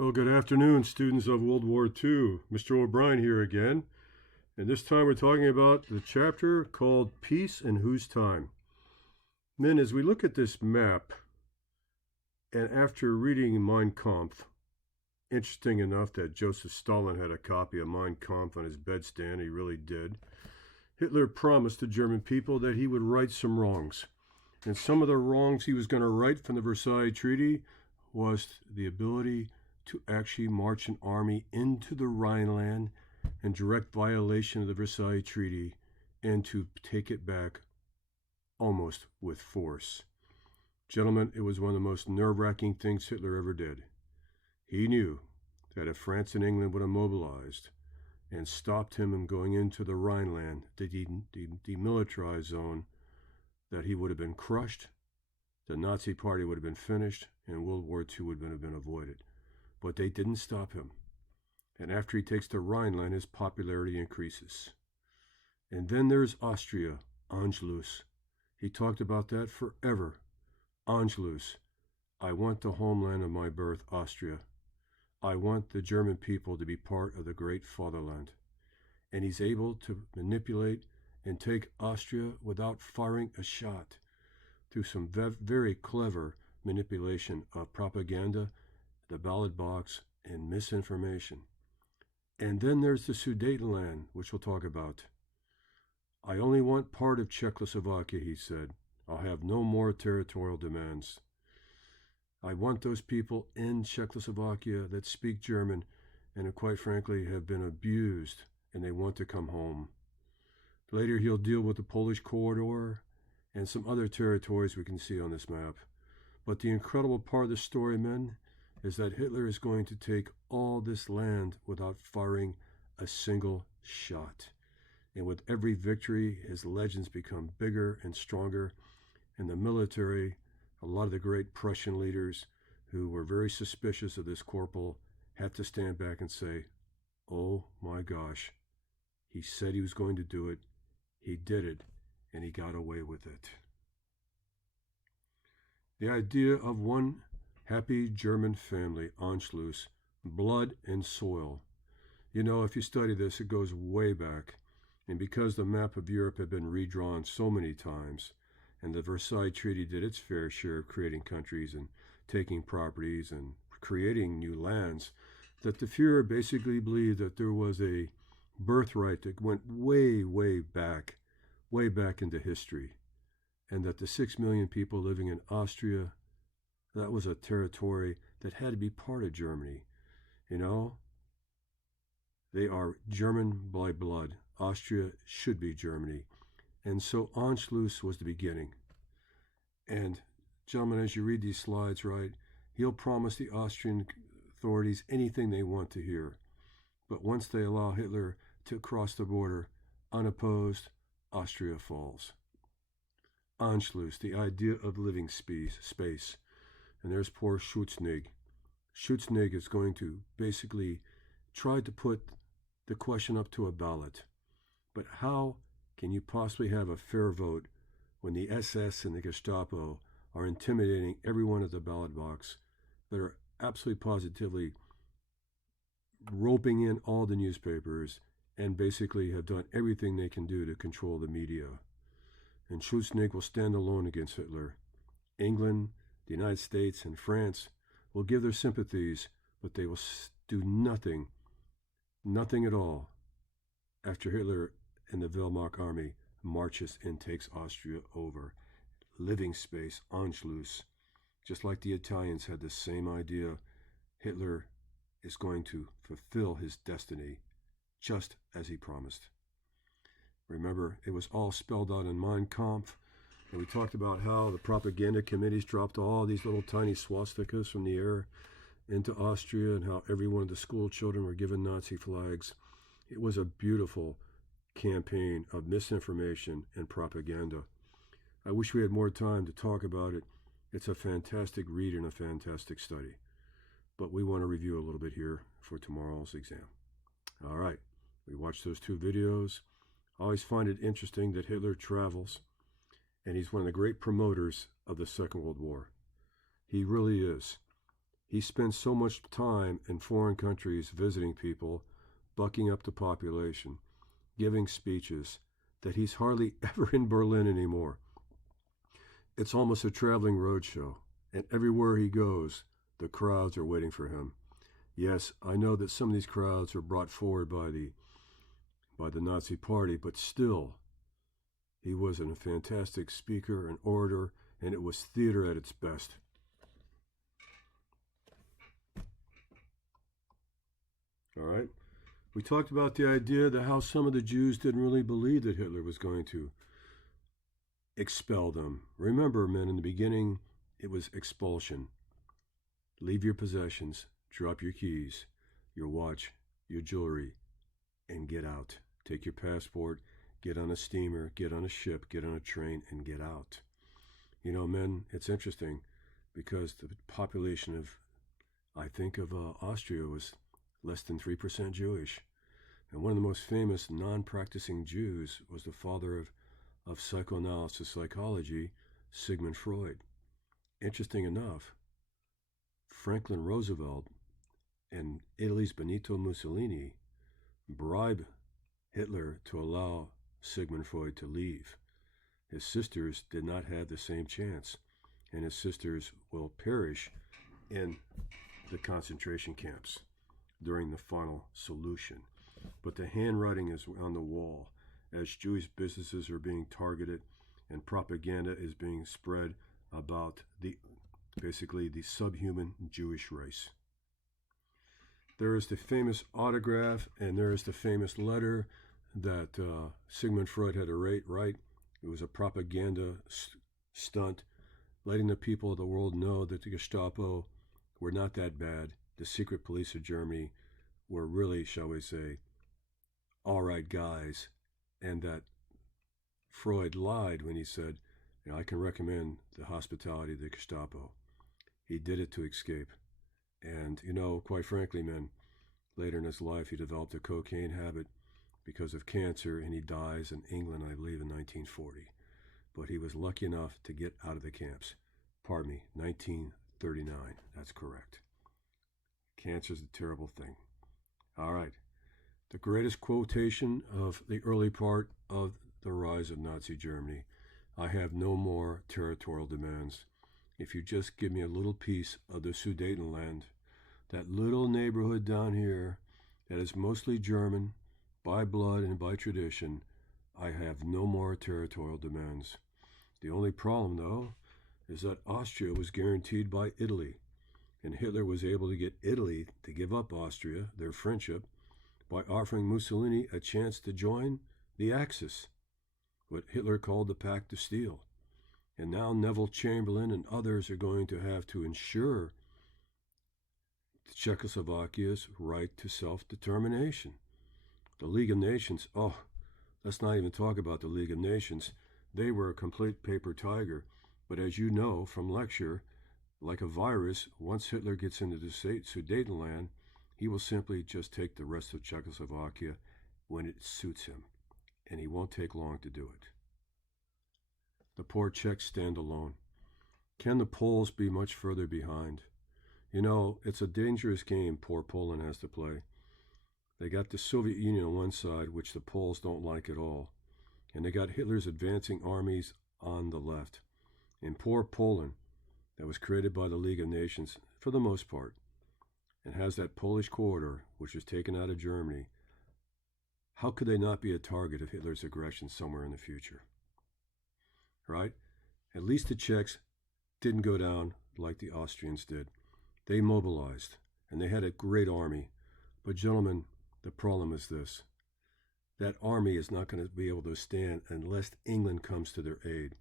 Well, good afternoon, students of World War II. Mr. O'Brien here again. And this time we're talking about the chapter called Peace in Whose Time? Men, as we look at this map, and after reading Mein Kampf, interesting enough that Joseph Stalin had a copy of Mein Kampf on his bedstand, he really did. Hitler promised the German people that he would right some wrongs. And some of the wrongs he was going to right from the Versailles Treaty was the ability to actually march an army into the Rhineland in direct violation of the Versailles Treaty and to take it back almost with force. Gentlemen, it was one of the most nerve-wracking things Hitler ever did. He knew that if France and England would have mobilized and stopped him from going into the Rhineland, the demilitarized zone, that he would have been crushed, the Nazi Party would have been finished, and World War II would have been avoided. But they didn't stop him. And after he takes the Rhineland, his popularity increases. And then there's Austria, Anschluss. He talked about that forever. Anschluss. I want the homeland of my birth, Austria. I want the German people to be part of the great fatherland. And he's able to manipulate and take Austria without firing a shot through some very clever manipulation of propaganda, the ballot box, and misinformation. And then there's the Sudetenland, which we'll talk about. I only want part of Czechoslovakia, he said. I'll have no more territorial demands. I want those people in Czechoslovakia that speak German and who, quite frankly, have been abused, and they want to come home. Later, he'll deal with the Polish corridor and some other territories we can see on this map. But the incredible part of the story, men, is that Hitler is going to take all this land without firing a single shot. And with every victory, his legends become bigger and stronger. And the military, a lot of the great Prussian leaders who were very suspicious of this corporal, have to stand back and say, oh my gosh, he said he was going to do it, he did it, and he got away with it. The idea of one happy German family, Anschluss, blood and soil. You know, if you study this, it goes way back. And because the map of Europe had been redrawn so many times, and the Versailles Treaty did its fair share of creating countries and taking properties and creating new lands, that the Fuhrer basically believed that there was a birthright that went way back into history, and that the 6 million people living in Austria, that was a territory that had to be part of Germany. You know, they are German by blood. Austria should be Germany. And so Anschluss was the beginning. And gentlemen, as you read these slides, right, he'll promise the Austrian authorities anything they want to hear. But once they allow Hitler to cross the border unopposed, Austria falls. Anschluss, the idea of living space. And there's poor Schutznig. Schutznig is going to basically try to put the question up to a ballot. But how can you possibly have a fair vote when the SS and the Gestapo are intimidating everyone at the ballot box, that are absolutely positively roping in all the newspapers and basically have done everything they can do to control the media? And Schutznig will stand alone against Hitler. England, the United States, and France will give their sympathies, but they will do nothing at all after Hitler and the Wehrmacht army marches and takes Austria over. Living space, Anschluss. Just like the Italians had the same idea, Hitler is going to fulfill his destiny just as he promised. Remember, it was all spelled out in Mein Kampf, and we talked about how the propaganda committees dropped all these little tiny swastikas from the air into Austria, and how every one of the school children were given Nazi flags. It was a beautiful campaign of misinformation and propaganda. I wish we had more time to talk about it. It's a fantastic read and a fantastic study. But we want to review a little bit here for tomorrow's exam. All right, we watched those two videos. I always find it interesting that Hitler travels, and he's one of the great promoters of the Second World War. He really is. He spent so much time in foreign countries visiting people, bucking up the population, giving speeches, that he's hardly ever in Berlin anymore. It's almost a traveling roadshow, and everywhere he goes, the crowds are waiting for him. Yes, I know that some of these crowds are brought forward by the Nazi Party, but still, he was a fantastic speaker, an orator, and it was theater at its best. All right. We talked about the idea that how some of the Jews didn't really believe that Hitler was going to expel them. Remember, men, in the beginning, it was expulsion. Leave your possessions, drop your keys, your watch, your jewelry, and get out. Take your passport, get on a steamer, get on a ship, get on a train, and get out. You know, men, it's interesting because the population of, I think of Austria was less than 3% Jewish. And one of the most famous non-practicing Jews was the father of psychoanalysis, psychology, Sigmund Freud. Interesting enough, Franklin Roosevelt and Italy's Benito Mussolini bribed Hitler to allow Sigmund Freud to leave. His sisters did not have the same chance, and his sisters will perish in the concentration camps during the final solution. But the handwriting is on the wall as Jewish businesses are being targeted and propaganda is being spread about basically the subhuman Jewish race. There is the famous autograph and there is the famous letter that Sigmund Freud had to write. It was a propaganda stunt, letting the people of the world know that the Gestapo were not that bad. The secret police of Germany were really, shall we say, all right guys, and that Freud lied when he said, I can recommend the hospitality of the Gestapo. He did it to escape. And, quite frankly, men, later in his life, he developed a cocaine habit because of cancer, and he dies in England, I believe, in 1940. But he was lucky enough to get out of the camps. Pardon me, 1939. That's correct. Cancer's a terrible thing. All right. The greatest quotation of the early part of the rise of Nazi Germany. I have no more territorial demands. If you just give me a little piece of the Sudetenland, that little neighborhood down here that is mostly German, by blood and by tradition, I have no more territorial demands. The only problem, though, is that Austria was guaranteed by Italy, and Hitler was able to get Italy to give up Austria, their friendship, by offering Mussolini a chance to join the Axis, what Hitler called the Pact of Steel. And now Neville Chamberlain and others are going to have to ensure Czechoslovakia's right to self-determination. The League of Nations, let's not even talk about the League of Nations. They were a complete paper tiger. But as you know from lecture, like a virus, once Hitler gets into the Sudetenland, he will simply just take the rest of Czechoslovakia when it suits him. And he won't take long to do it. The poor Czechs stand alone. Can the Poles be much further behind? It's a dangerous game poor Poland has to play. They got the Soviet Union on one side, which the Poles don't like at all. And they got Hitler's advancing armies on the left. And poor Poland, that was created by the League of Nations, for the most part, and has that Polish corridor, which was taken out of Germany. How could they not be a target of Hitler's aggression somewhere in the future? Right? At least the Czechs didn't go down like the Austrians did. They mobilized, and they had a great army. But gentlemen, the problem is this. That army is not going to be able to stand unless England comes to their aid.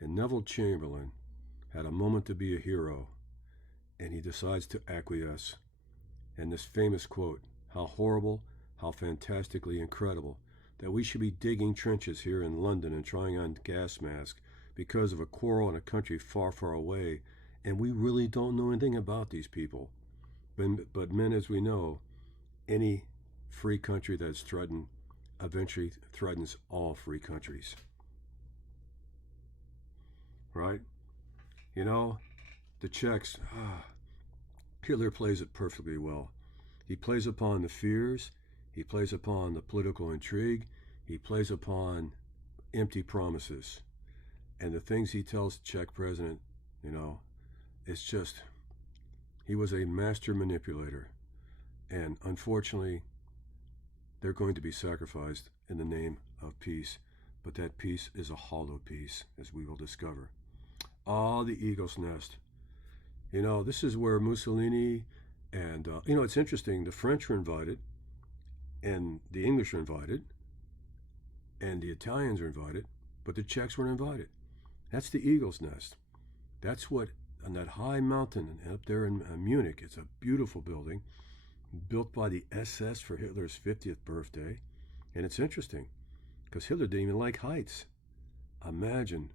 And Neville Chamberlain had a moment to be a hero, and he decides to acquiesce. And this famous quote, how horrible, how fantastically incredible, that we should be digging trenches here in London and trying on gas masks because of a quarrel in a country far, far away, and we really don't know anything about these people. But men, as we know, any free country that's threatened eventually threatens all free countries. Right? The Czechs, Hitler plays it perfectly well. He plays upon the fears, he plays upon the political intrigue, he plays upon empty promises. And the things he tells the Czech president, it's just, he was a master manipulator. And unfortunately, they're going to be sacrificed in the name of peace. But that peace is a hollow peace, as we will discover. The eagle's nest. This is where Mussolini and, it's interesting, the French are invited, and the English are invited, and the Italians are invited, but the Czechs weren't invited. That's the eagle's nest. That's what, on that high mountain up there in Munich, it's a beautiful building, built by the SS for Hitler's 50th birthday. And it's interesting, because Hitler didn't even like heights. Imagine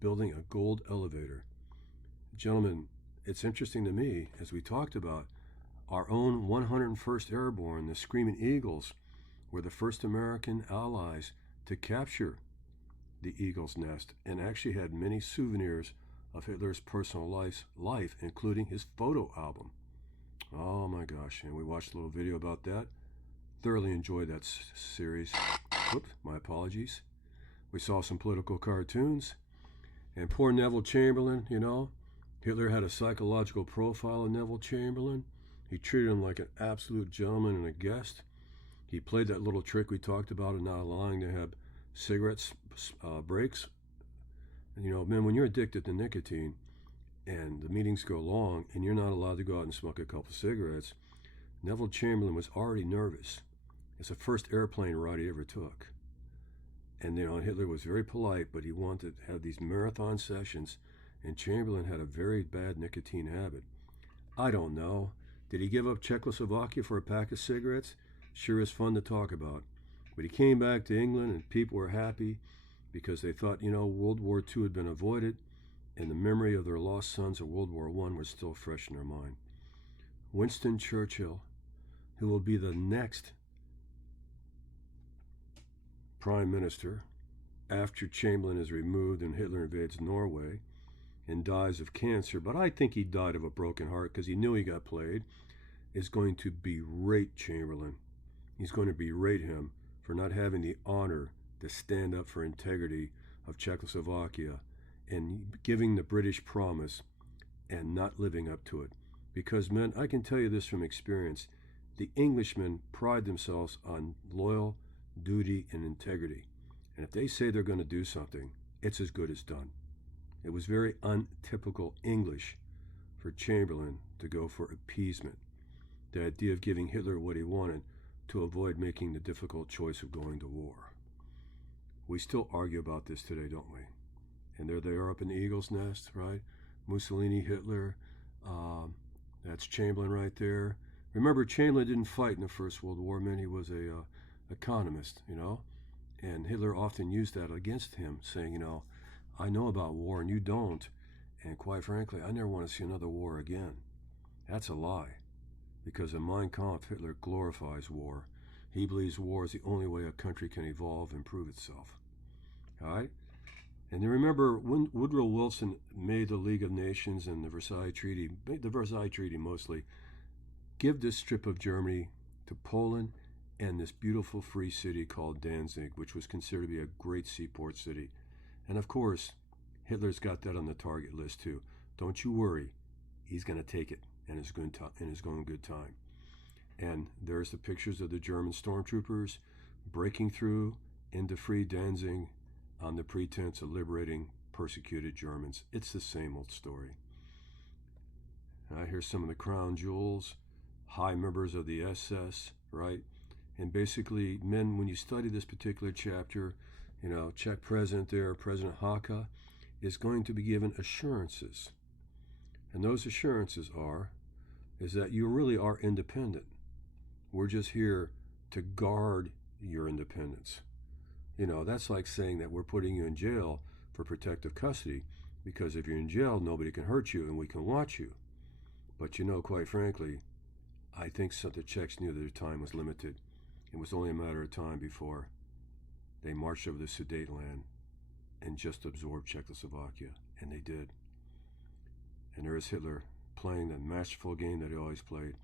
building a gold elevator. Gentlemen, it's interesting to me, as we talked about, our own 101st Airborne, the Screaming Eagles, were the first American allies to capture the eagle's nest, and actually had many souvenirs of Hitler's personal life, including his photo album. Oh my gosh, and we watched a little video about that. Thoroughly enjoyed that series. Whoops, my apologies. We saw some political cartoons. And poor Neville Chamberlain, Hitler had a psychological profile of Neville Chamberlain. He treated him like an absolute gentleman and a guest. He played that little trick we talked about of not allowing to have cigarettes breaks. Men, when you're addicted to nicotine and the meetings go long and you're not allowed to go out and smoke a couple cigarettes, Neville Chamberlain was already nervous. It's the first airplane ride he ever took. And Hitler was very polite, but he wanted to have these marathon sessions, and Chamberlain had a very bad nicotine habit. I don't know. Did he give up Czechoslovakia for a pack of cigarettes? Sure is fun to talk about. But he came back to England, and people were happy because they thought, World War II had been avoided, and the memory of their lost sons of World War I was still fresh in their mind. Winston Churchill, who will be the next Prime Minister after Chamberlain is removed and Hitler invades Norway and dies of cancer, but I think he died of a broken heart because he knew he got played, is going to berate Chamberlain. He's going to berate him for not having the honor to stand up for integrity of Czechoslovakia and giving the British promise and not living up to it. Because, men, I can tell you this from experience, the Englishmen pride themselves on loyal duty and integrity. And if they say they're going to do something, it's as good as done. It was very untypical English for Chamberlain to go for appeasement. The idea of giving Hitler what he wanted to avoid making the difficult choice of going to war. We still argue about this today, don't we? And there they are up in the eagle's nest, right? Mussolini, Hitler, that's Chamberlain right there. Remember, Chamberlain didn't fight in the First World War, man. He was a economist, and Hitler often used that against him, saying, I know about war and you don't, and quite frankly, I never want to see another war again. That's a lie, because in Mein Kampf, Hitler glorifies war. He believes war is the only way a country can evolve and prove itself. All right? And then remember, when Woodrow Wilson made the League of Nations and the Versailles Treaty mostly, give this strip of Germany to Poland and this beautiful free city called Danzig, which was considered to be a great seaport city. And of course, Hitler's got that on the target list too. Don't you worry, he's going to take it in his good time. And there's the pictures of the German stormtroopers breaking through into free Danzig on the pretense of liberating persecuted Germans. It's the same old story. Here's some of the crown jewels, high members of the SS, right? And basically, men, when you study this particular chapter, Czech president there, President Haka, is going to be given assurances. And those assurances is that you really are independent. We're just here to guard your independence. That's like saying that we're putting you in jail for protective custody, because if you're in jail, nobody can hurt you and we can watch you. But quite frankly, I think the Czechs knew that their time was limited. It was only a matter of time before they marched over the Sudetenland and just absorbed Czechoslovakia, and they did. And there is Hitler playing that masterful game that he always played.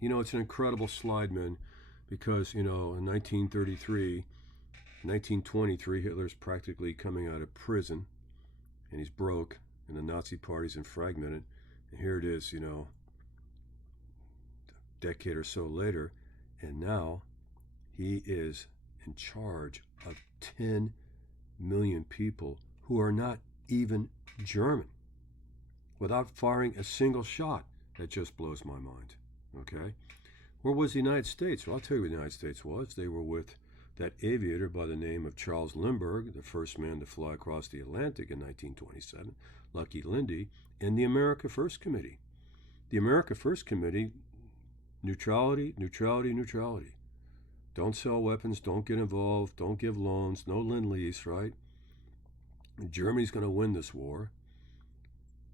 You know, it's an incredible slide, man, because, you know, in 1923, Hitler's practically coming out of prison, and he's broke, and the Nazi party's been fragmented. And here it is, you know, a decade or so later, and now he is in charge of 10 million people who are not even German, without firing a single shot. That just blows my mind. Okay? Where was the United States? Well, I'll tell you where the United States was. They were with that aviator by the name of Charles Lindbergh, the first man to fly across the Atlantic in 1927, Lucky Lindy, and the America First Committee. The America First Committee, neutrality, neutrality, neutrality. Don't sell weapons, don't get involved, don't give loans, no lend-lease, right? Germany's going to win this war.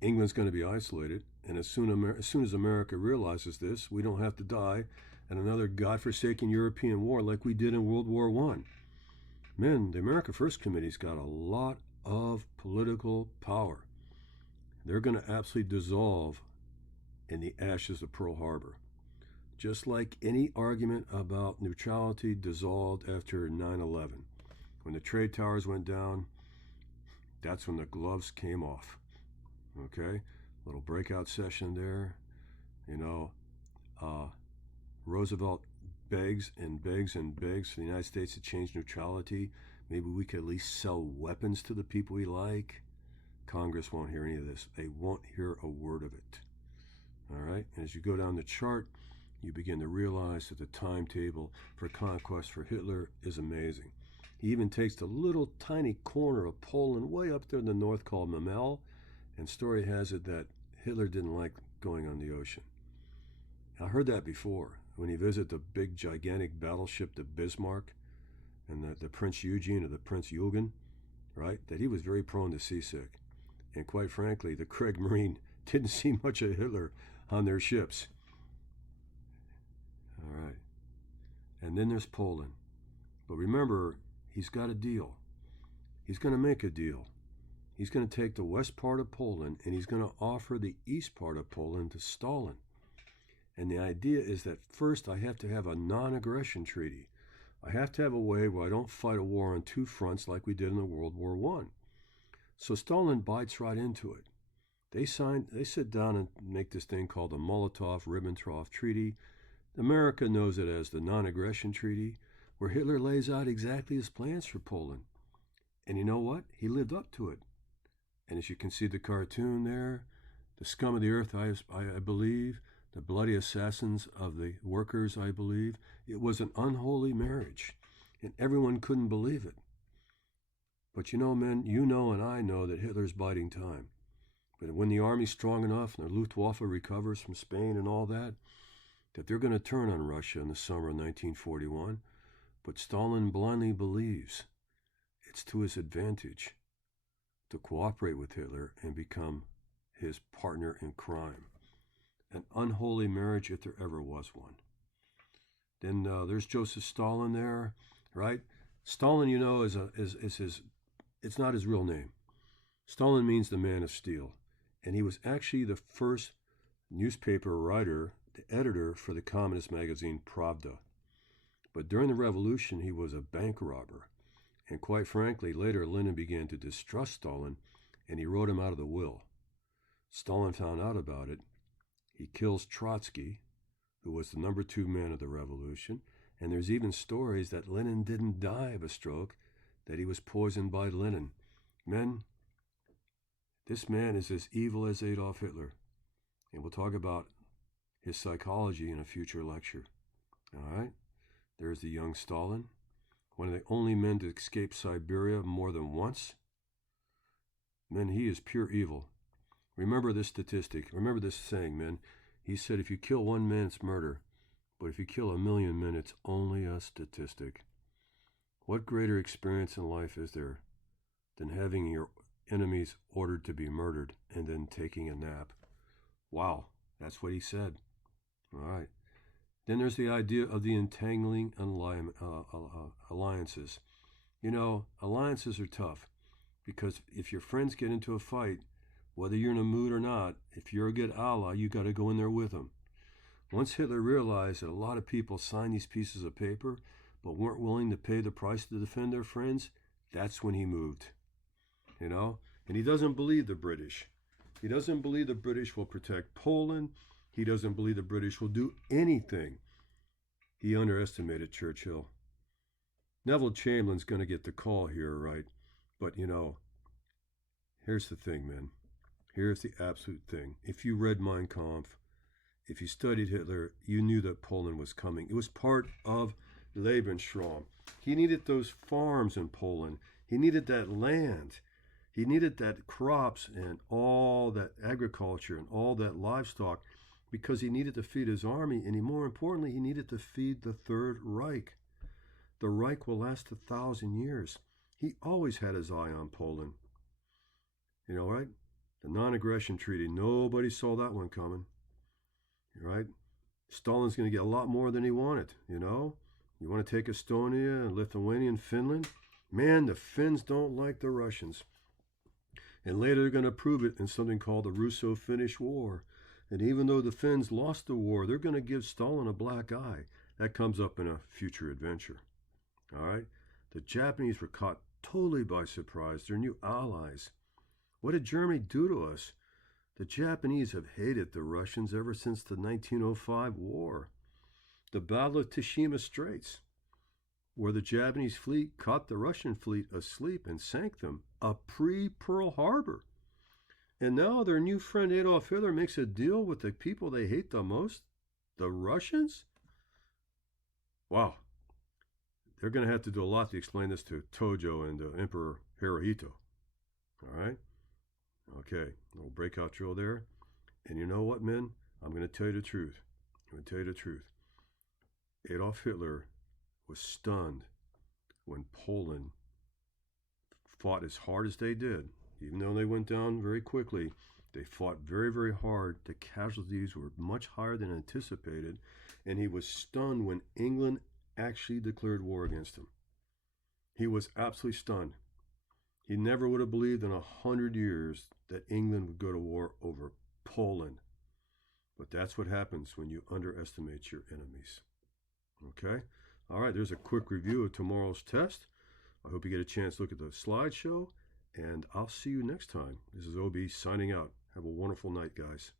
England's going to be isolated. And as soon as America realizes this, we don't have to die in another godforsaken European war like we did in World War I. Men, the America First Committee's got a lot of political power. They're going to absolutely dissolve in the ashes of Pearl Harbor. Just like any argument about neutrality dissolved after 9/11. When the trade towers went down, that's when the gloves came off. Okay? Little breakout session there. You know, Roosevelt begs and begs and begs for the United States to change neutrality. Maybe we could at least sell weapons to the people we like. Congress won't hear any of this. They won't hear a word of it. All right? And as you go down the chart, you begin to realize that the timetable for conquest for Hitler is amazing. He even takes the little tiny corner of Poland way up there in the north called Memel, and story has it that Hitler didn't like going on the ocean. I heard that before. When he visited the big, gigantic battleship, the Bismarck, and the Prince Eugene or the Prince Eugen, right, that he was very prone to seasick. And quite frankly, the Kriegsmarine didn't see much of Hitler on their ships. All right. And then there's Poland. But remember, he's got a deal. He's going to make a deal. He's going to take the west part of Poland and he's going to offer the east part of Poland to Stalin. And the idea is that first I have to have a non-aggression treaty. I have to have a way where I don't fight a war on two fronts like we did in the World War I. So Stalin bites right into it. They sit down and make this thing called the Molotov-Ribbentrop Treaty. America knows it as the Non-Aggression Treaty, where Hitler lays out exactly his plans for Poland. And you know what? He lived up to it. And as you can see the cartoon there, the scum of the earth, I believe, the bloody assassins of the workers, I believe, it was an unholy marriage. And everyone couldn't believe it. But you know, men, you know and I know that Hitler's biding time. But when the army's strong enough and the Luftwaffe recovers from Spain and all that, that they're going to turn on Russia in the summer of 1941. But Stalin blindly believes it's to his advantage to cooperate with Hitler and become his partner in crime. An unholy marriage if there ever was one. Then there's Joseph Stalin there, right? Stalin, you know, is his, it's not his real name. Stalin means the man of steel. And he was actually the first newspaper writer, the editor for the communist magazine Pravda. But during the revolution, he was a bank robber. And quite frankly, later Lenin began to distrust Stalin, and he wrote him out of the will. Stalin found out about it. He kills Trotsky, who was the number 2 man of the revolution. And there's even stories that Lenin didn't die of a stroke, that he was poisoned by Lenin. Men, this man is as evil as Adolf Hitler. And we'll talk about his psychology in a future lecture. All right? There's the young Stalin, one of the only men to escape Siberia more than once. Men, he is pure evil. Remember this statistic. Remember this saying, men. He said, if you kill 1 man, it's murder. But if you kill 1,000,000 men, it's only a statistic. What greater experience in life is there than having your enemies ordered to be murdered and then taking a nap? Wow, that's what he said. All right. Then there's the idea of the entangling alliances. You know, alliances are tough because if your friends get into a fight, Whether you're in a mood or not, if you're a good ally, you got to go in there with them. Once Hitler realized that a lot of people signed these pieces of paper but weren't willing to pay the price to defend their friends, that's when he moved. You know? And he doesn't believe the British. He doesn't believe the British will protect Poland. He doesn't believe the British will do anything. He underestimated Churchill. Neville Chamberlain's going to get the call here, right? But, you know, here's the thing, man. Here's the absolute thing. If you read Mein Kampf, if you studied Hitler, you knew that Poland was coming. It was part of Lebensraum. He needed those farms in Poland. He needed that land. He needed that crops and all that agriculture and all that livestock because he needed to feed his army, and more importantly, he needed to feed the Third Reich. The Reich will last 1,000 years. He always had his eye on Poland. You know, right? The Non-Aggression Treaty, nobody saw that one coming. Right? Stalin's going to get a lot more than he wanted, you know? You want to take Estonia and Lithuania and Finland? Man, the Finns don't like the Russians. And later they're going to prove it in something called the Russo-Finnish War. And even though the Finns lost the war, they're going to give Stalin a black eye. That comes up in a future adventure. All right? The Japanese were caught totally by surprise. They're new allies. What did Germany do to us? The Japanese have hated the Russians ever since the 1905 war. The Battle of Tsushima Straits, where the Japanese fleet caught the Russian fleet asleep and sank them, a pre-Pearl Harbor. And now their new friend Adolf Hitler makes a deal with the people they hate the most, the Russians? Wow. They're going to have to do a lot to explain this to Tojo and Emperor Hirohito. All right? Okay, little breakout drill there. And you know what, men? I'm going to tell you the truth. Adolf Hitler was stunned when Poland fought as hard as they did. Even though they went down very quickly, they fought very, very hard. The casualties were much higher than anticipated. And he was stunned when England actually declared war against him. He was absolutely stunned. He never would have believed in 100 years that England would go to war over Poland. But that's what happens when you underestimate your enemies. Okay? All right, there's a quick review of tomorrow's test. I hope you get a chance to look at the slideshow, and I'll see you next time. This is OB signing out. Have a wonderful night, guys.